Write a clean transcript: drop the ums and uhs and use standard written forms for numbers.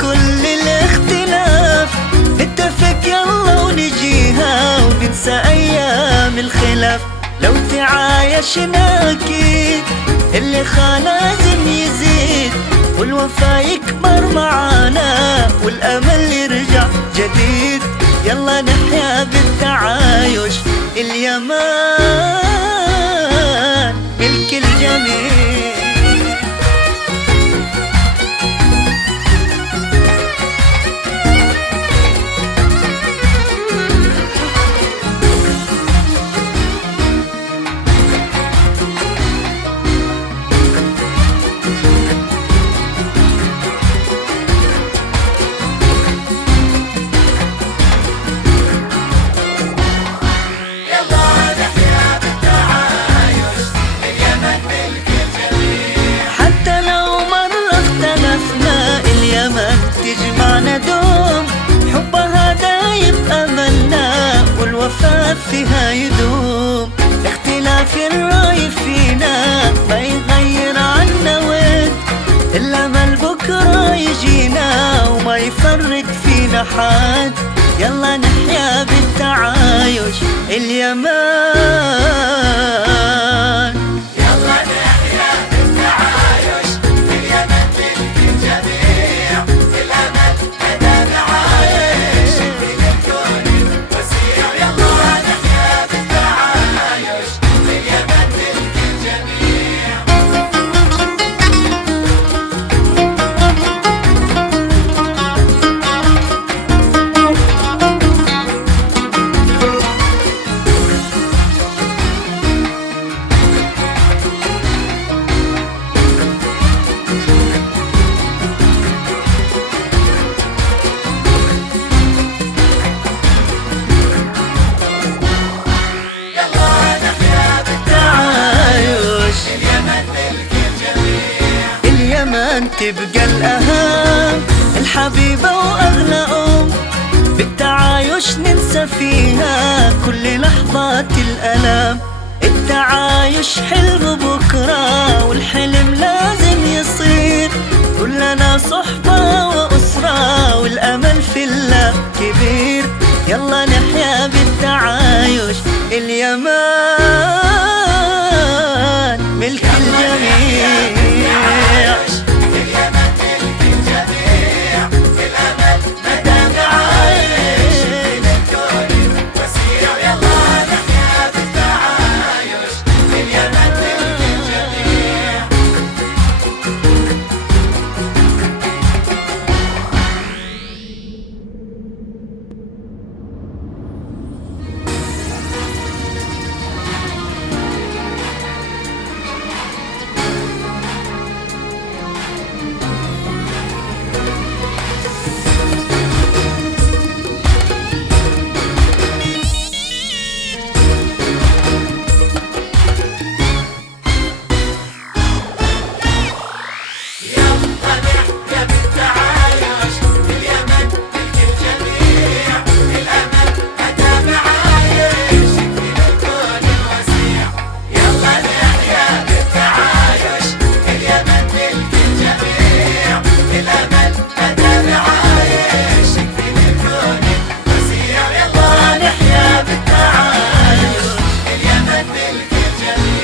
كل الاختلاف نتفق يلا ونجيها وننسى ايام الخلاف. لو تعايشنا اكيد اللي لازم يزيد، والوفا يكبر معانا والامل يرجع جديد. يلا نحيا بالتعايش، اليمان ملك الجميع. تجمعنا دوم حبها دايم أملنا، والوفاء فيها يدوم. اختلاف الرأي فينا ما يغير عنا ود، الأمل بكرة يجينا وما يفرق فينا حد. يلا نحيا بالتعايش، اليمان. يلا نحيا بالتعايش، اليمن ملك الجميع. الأمل أداة عايش في الكون وسيع. يلا نحيا بالتعايش، اليمن ملك الجميع. تبقى الأهم الحبيبة وأغلى أم، بالتعايش ننسى فيها كل لحظات الألم. التعايش حلم بكرة والحلم لازم يصير، كلنا صحبة وأسرة والأمل في الله كبير. يلا نحيا بالتعايش، اليمان ملك الجميع. الجميع